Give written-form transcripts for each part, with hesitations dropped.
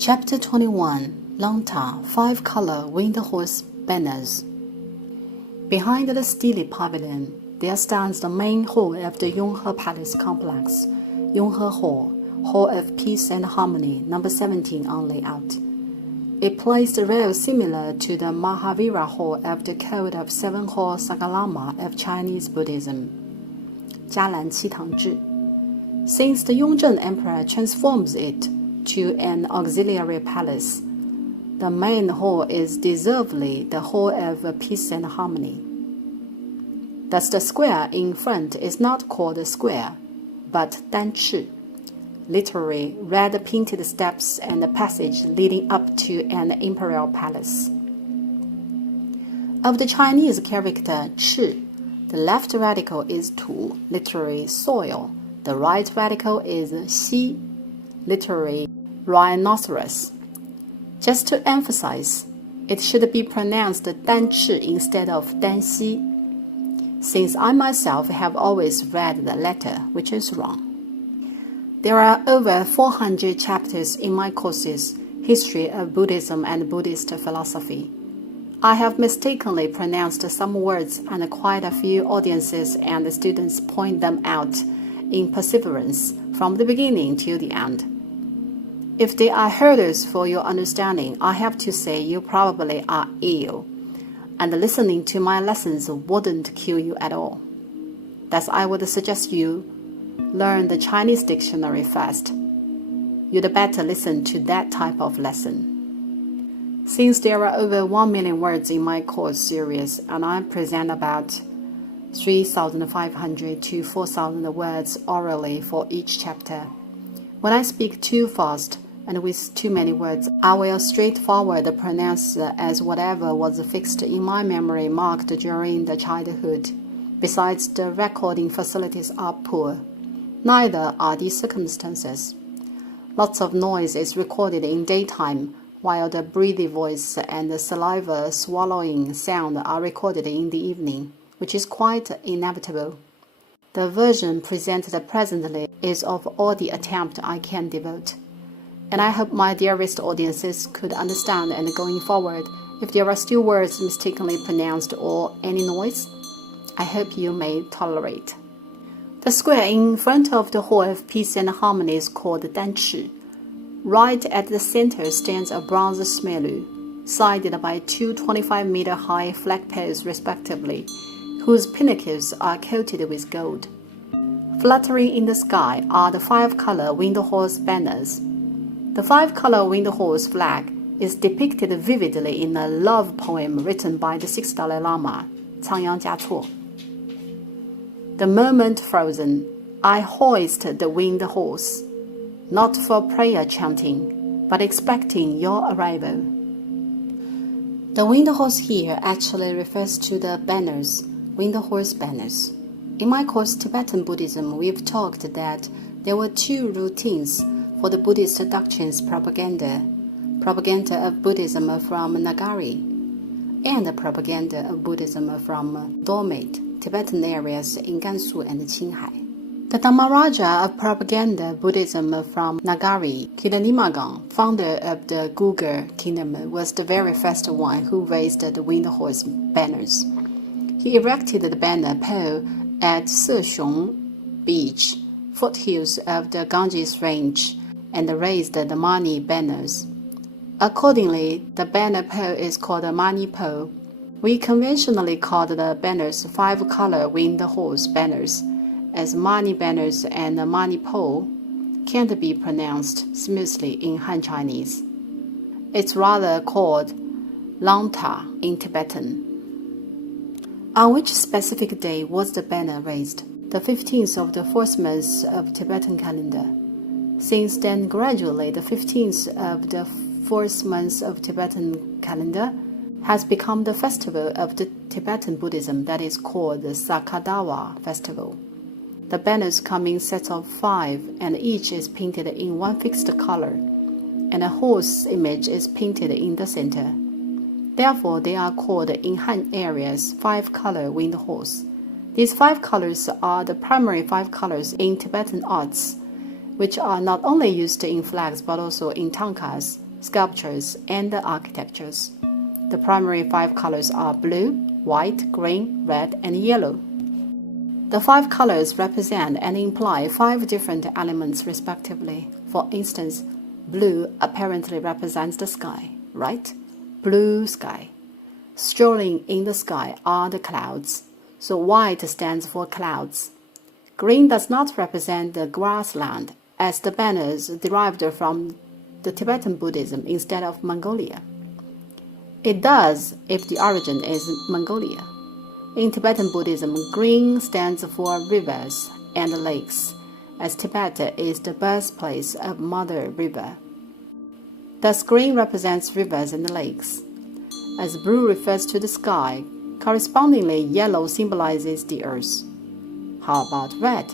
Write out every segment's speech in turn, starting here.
Chapter 21 Lanta 5-Color Wind Horse Banners. Behind the stately pavilion, there stands the main hall of the Yonghe Palace complex, Yonghe Hall, Hall of Peace and Harmony, number 17 on layout. It plays the role similar to the Mahavira Hall of the Code of Seven Hall Sagalama of Chinese Buddhism. 嘉兰七堂制. Since the Yongzheng Emperor transforms it to an auxiliary palace, the main hall is deservedly the Hall of Peace and Harmony. Thus the square in front is not called a square, but danchi, literally red painted steps and a passage leading up to an imperial palace. Of the Chinese character chi, the left radical is tu, literally soil. The right radical is xi, literally rhinoceros. Just to emphasize, it should be pronounced danchi instead of danxi, since I myself have always read the letter, which is wrong. There are over 400 chapters in my courses, History of Buddhism and Buddhist Philosophy. I have mistakenly pronounced some words, and quite a few audiences and students point them out in perseverance from the beginning till the end. If they are hurdles for your understanding, I have to say you probably are ill, and listening to my lessons wouldn't kill you at all. Thus, I would suggest you learn the Chinese dictionary first. You'd better listen to that type of lesson. Since there are over 1 million words in my course series, and I present about 3,500 to 4,000 words orally for each chapter, when I speak too fast and with too many words, I will straightforward pronounce as whatever was fixed in my memory marked during the childhood. Besides, the recording facilities are poor. Neither are the circumstances. Lots of noise is recorded in daytime, while the breathy voice and the saliva swallowing sound are recorded in the evening, which is quite inevitable. The version presented presently is of all the attempt I can devote, and I hope my dearest audiences could understand, and going forward, if there are still words mistakenly pronounced or any noise, I hope you may tolerate. The square in front of the Hall of Peace and Harmony is called danchi. Right at the center stands a bronze smelu, sided by two 25-meter-high flagpoles respectively, whose pinnacles are coated with gold. Fluttering in the sky are the 5-color wind horse banners. The 5-color wind horse flag is depicted vividly in a love poem written by the 6th Dalai Lama, 仓央嘉措. The moment frozen, I hoist the wind horse, not for prayer chanting, but expecting your arrival. The wind horse here actually refers to the banners, wind horse banners. In my course Tibetan Buddhism, we've talked that there were two routines for the Buddhist doctrines propaganda of Buddhism from Nagari, and propaganda of Buddhism from Dormit, Tibetan areas in Gansu and Qinghai. The Dhammaraja of propaganda Buddhism from Nagari, Kilanimagang, founder of the Gugur kingdom, was the very first one who raised the wind horse banners. He erected the banner pole at Seshong Beach, foothills of the Ganges range, and raised the mani banners. Accordingly, the banner pole is called a mani pole. We conventionally call the banners 5-color wind horse banners, as mani banners and mani pole can't be pronounced smoothly in Han Chinese. It's rather called lanta in Tibetan. On which specific day was the banner raised? The 15th of the 4th month of Tibetan calendar. Since then, gradually, the 15th of the 4th month of Tibetan calendar has become the festival of the Tibetan Buddhism that is called the Sakadawa festival. The banners come in sets of 5, and each is painted in one fixed color, and a horse image is painted in the center. Therefore, they are called in Han areas 5-color wind horse. These 5 colors are the primary 5 colors in Tibetan arts, which are not only used in flags but also in tankas, sculptures, and architectures. The primary 5 colors are blue, white, green, red, and yellow. The 5 colors represent and imply 5 different elements respectively. For instance, blue apparently represents the sky, right? Blue sky. Strolling in the sky are the clouds, so white stands for clouds. Green does not represent the grassland, as the banners derived from the Tibetan Buddhism instead of Mongolia. It does if the origin is Mongolia. In Tibetan Buddhism, green stands for rivers and lakes, as Tibet is the birthplace of Mother River. Thus, green represents rivers and lakes. As blue refers to the sky, correspondingly, yellow symbolizes the earth. How about red?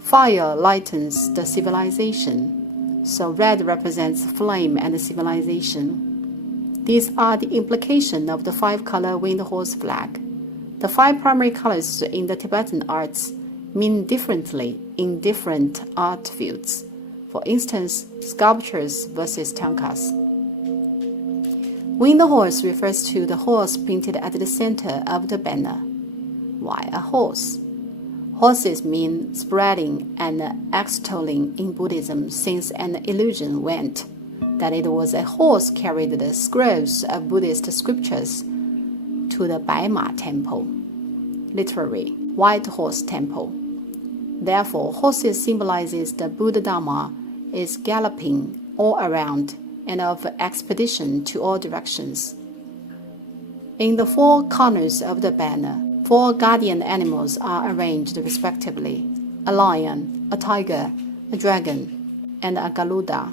Fire lightens the civilization, so red represents flame and civilization. These are the implications of the 5-color wind horse flag. The 5 primary colors in the Tibetan arts mean differently in different art fields. For instance, sculptures versus tankas. Wind horse refers to the horse painted at the center of the banner. Why a horse? Horses mean spreading and extolling in Buddhism, since an illusion went that it was a horse carried the scrolls of Buddhist scriptures to the Baima temple, literally White Horse Temple. Therefore, horses symbolizes the Buddha Dharma is galloping all around and of expedition to all directions. In the 4 corners of the banner, 4 guardian animals are arranged respectively: a lion, a tiger, a dragon, and a garuda.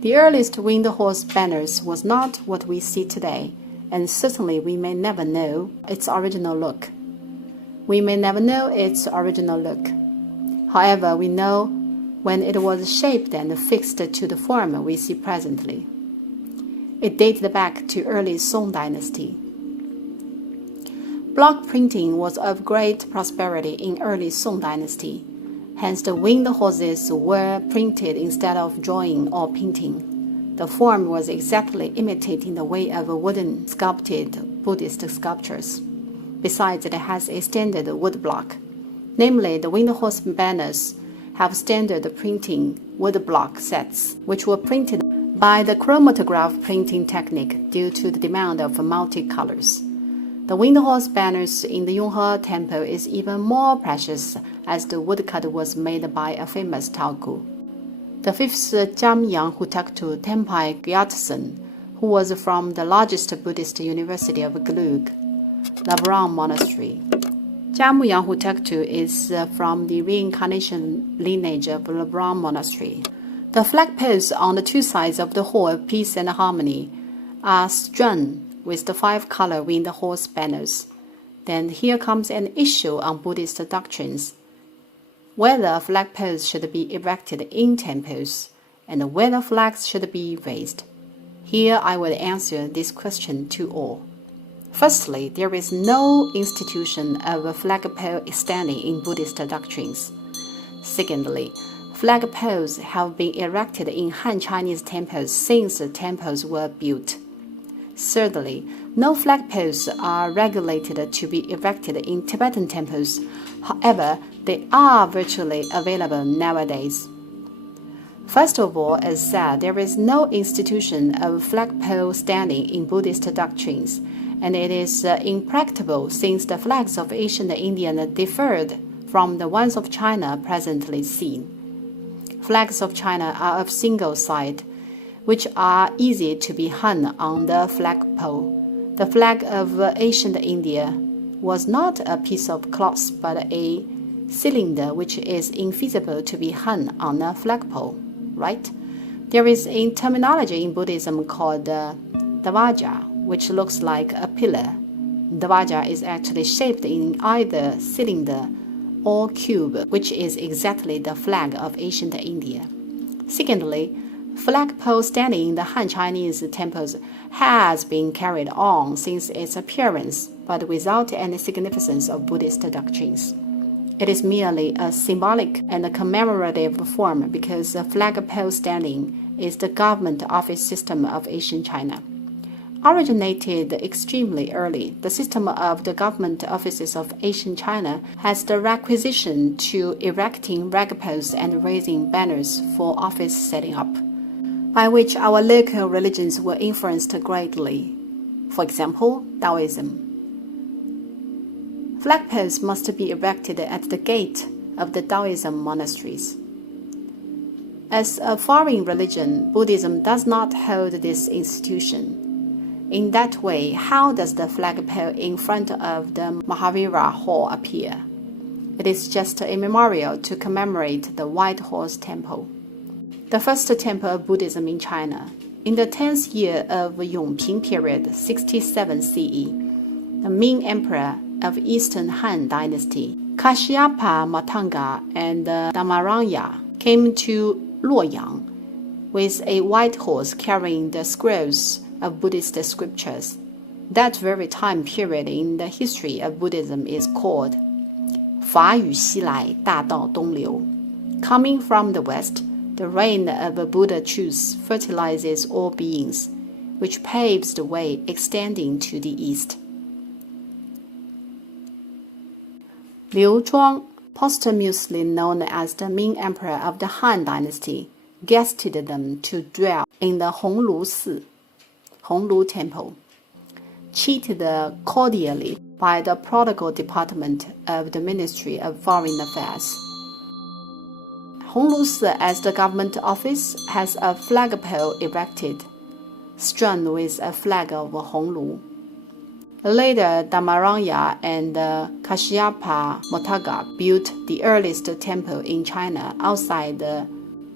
The earliest wind horse banners was not what we see today, and certainly we may never know its original look. However, we know when it was shaped and fixed to the form we see presently. It dated back to early Song dynasty. Block printing was of great prosperity in early Song dynasty. Hence, the wind horses were printed instead of drawing or painting. The form was exactly imitating the way of wooden sculpted Buddhist sculptures. Besides, it has a standard wood block. Namely, the wind horse banners have standard printing wood block sets, which were printed by the chromatograph printing technique due to the demand of multicolors. The wind horse banners in the Yonghe temple is even more precious, as the woodcut was made by a famous Taogu. The 5th Jamyang Hutaktu Tenpai Gyatsen, who was from the largest Buddhist university of Gelug, Labram Monastery. Jamyang Hutaktu is from the reincarnation lineage of Labram Monastery. The flag poles on the 2 sides of the hall of peace and harmony are strung with the 5-color wind horse banners. Then here comes an issue on Buddhist doctrines: whether flag poles should be erected in temples and whether flags should be raised. Here I will answer this question to all. Firstly, there is no institution of a flagpole standing in Buddhist doctrines. Secondly, flagpoles have been erected in Han Chinese temples since the temples were built. Thirdly, no flagpoles are regulated to be erected in Tibetan temples. However, they are virtually available nowadays. First of all, as said, there is no institution of flagpole standing in Buddhist doctrines, and it is impracticable since the flags of ancient India differed from the ones of China presently seen. Flags of China are of single side, which are easy to be hung on the flagpole. The flag of ancient India was not a piece of cloth but a cylinder which is infeasible to be hung on a flagpole, right? There is a terminology in Buddhism called Dvaja, which looks like a pillar. Dvaja is actually shaped in either cylinder or cube, which is exactly the flag of ancient India. Secondly, flagpole standing in the Han Chinese temples has been carried on since its appearance, but without any significance of Buddhist doctrines. It is merely a symbolic and a commemorative form because flagpole standing is the government office system of ancient China. Originated extremely early, the system of the government offices of ancient China has the requisition to erecting rag posts and raising banners for office setting up, by which our local religions were influenced greatly. For example, Taoism. Flagpoles must be erected at the gate of the Taoism monasteries. As a foreign religion, Buddhism does not hold this institution. In that way, how does the flagpole in front of the Mahavira Hall appear? It is just a memorial to commemorate the White Horse Temple, the first temple of Buddhism in China. In the 10th year of Yonghe period, 67 CE, the Ming Emperor of Eastern Han Dynasty, Kashyapa Matanga and Dhammaranya, came to Luoyang with a white horse carrying the scrolls of Buddhist scriptures. That very time period in the history of Buddhism is called 法语西来，大道东流. Coming from the west, the reign of Buddha truth fertilizes all beings, which paves the way extending to the east. Liu Zhuang, posthumously known as the Ming Emperor of the Han Dynasty, guested them to dwell in the Honglu Temple, treated cordially by the protocol department of the Ministry of Foreign Affairs. Honglu Si, as the government office, has a flagpole erected, strewn with a flag of Honglu. Later, Dhammaranya and Kashyapa Matanga built the earliest temple in China outside the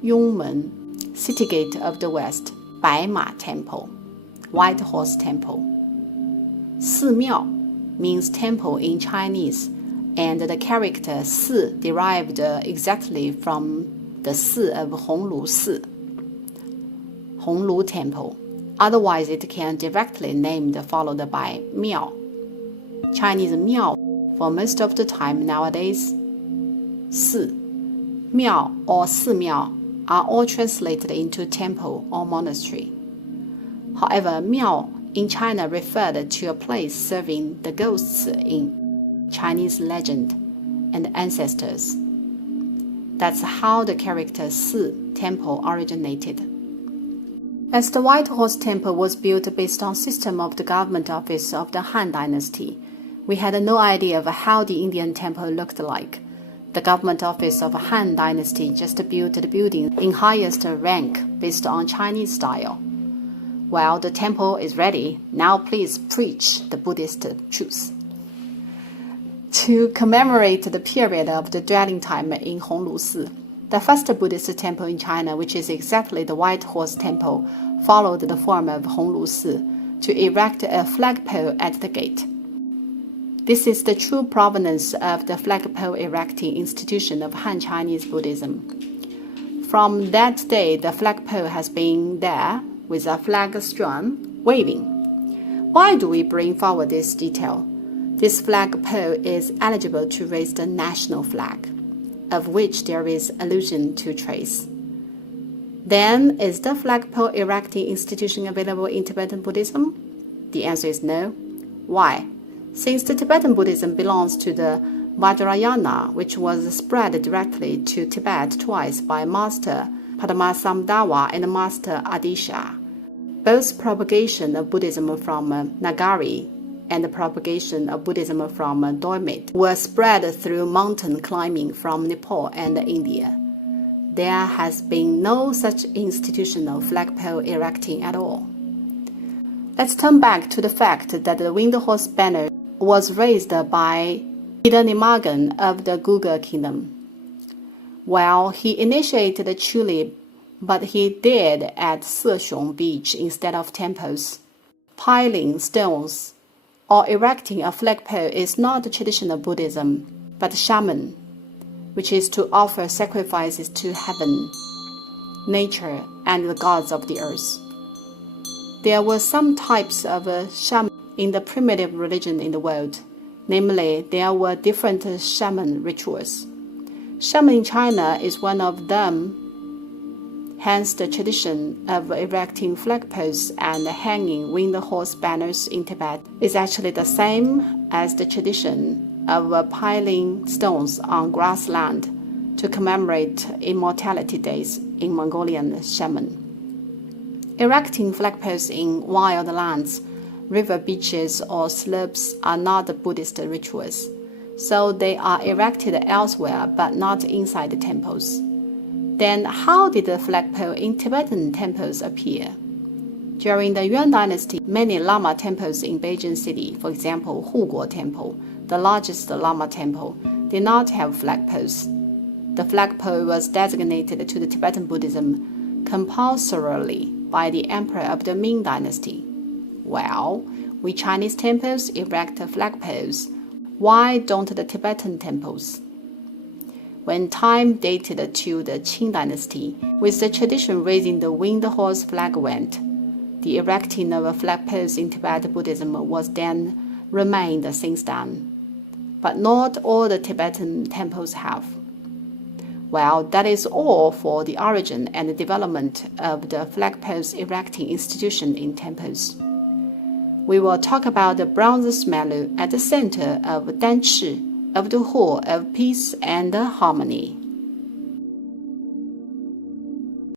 Yongmen, city gate of the west, Baima Temple, White Horse Temple. 寺庙 means temple in Chinese, and the character 寺 derived exactly from the 寺 of Honglu Si, Honglu Temple. Otherwise, it can directly named followed by 庙. Chinese 庙 for most of the time nowadays, 寺, 庙 or 寺庙 are all translated into temple or monastery. However, 庙 in China referred to a place serving the ghosts in Chinese legend and ancestors. That's how the character 寺 temple originated. As the White Horse Temple was built based on system of the government office of the Han Dynasty, we had no idea of how the Indian temple looked like. The government office of Han Dynasty just built the building in highest rank based on Chinese style. Well, the temple is ready. Now please preach the Buddhist truth. To commemorate the period of the dwelling time in Honglu Si, the first Buddhist temple in China, which is exactly the White Horse Temple, followed the form of Honglu Si to erect a flagpole at the gate. This is the true provenance of the flagpole erecting institution of Han Chinese Buddhism. From that day, the flagpole has been there with a flag strewn, waving. Why do we bring forward this detail? This flagpole is eligible to raise the national flag, of which there is allusion to trace. Then, is the flagpole erecting institution available in Tibetan Buddhism? The answer is no. Why? Since the Tibetan Buddhism belongs to the Vajrayana, which was spread directly to Tibet twice by Master Padmasambhava and Master Adisha. Both propagation of Buddhism from Nagari and the propagation of Buddhism from Dormit were spread through mountain climbing from Nepal and India. There has been no such institutional flagpole erecting at all. Let's turn back to the fact that the winged horse banner was raised by Hidanimagan of the Guga kingdom. Well, he initiated the tulip, but he did at Seshong beach instead of temples. Piling stones or erecting a flagpole is not traditional Buddhism, but shaman, which is to offer sacrifices to heaven, nature, and the gods of the earth. There were some types of shaman in the primitive religion in the world. Namely, there were different shaman rituals. Shaman in China is one of them. Hence, the tradition of erecting flagpoles and hanging winged horse banners in Tibet is actually the same as the tradition of piling stones on grassland to commemorate immortality days in Mongolian shaman. Erecting flagpoles in wild lands, river beaches, or slopes are not Buddhist rituals, so they are erected elsewhere but not inside the temples. Then how did the flagpole in Tibetan temples appear? During the Yuan dynasty, many Lama temples in Beijing city, for example, Huguo Temple, the largest Lama temple, did not have flagpoles. The flagpole was designated to the Tibetan Buddhism compulsorily by the emperor of the Ming dynasty. Well, we Chinese temples erect flagpoles. Why don't the Tibetan temples? When time dated to the Qing dynasty, with the tradition raising the winged horse flag went, the erecting of flagpoles in Tibetan Buddhism was then remained since then. But not all the Tibetan temples have. Well, that is all for the origin and development of the flagpoles erecting institution in temples. We will talk about the bronze smelter at the center of Danchi, of the Hall of Peace and Harmony.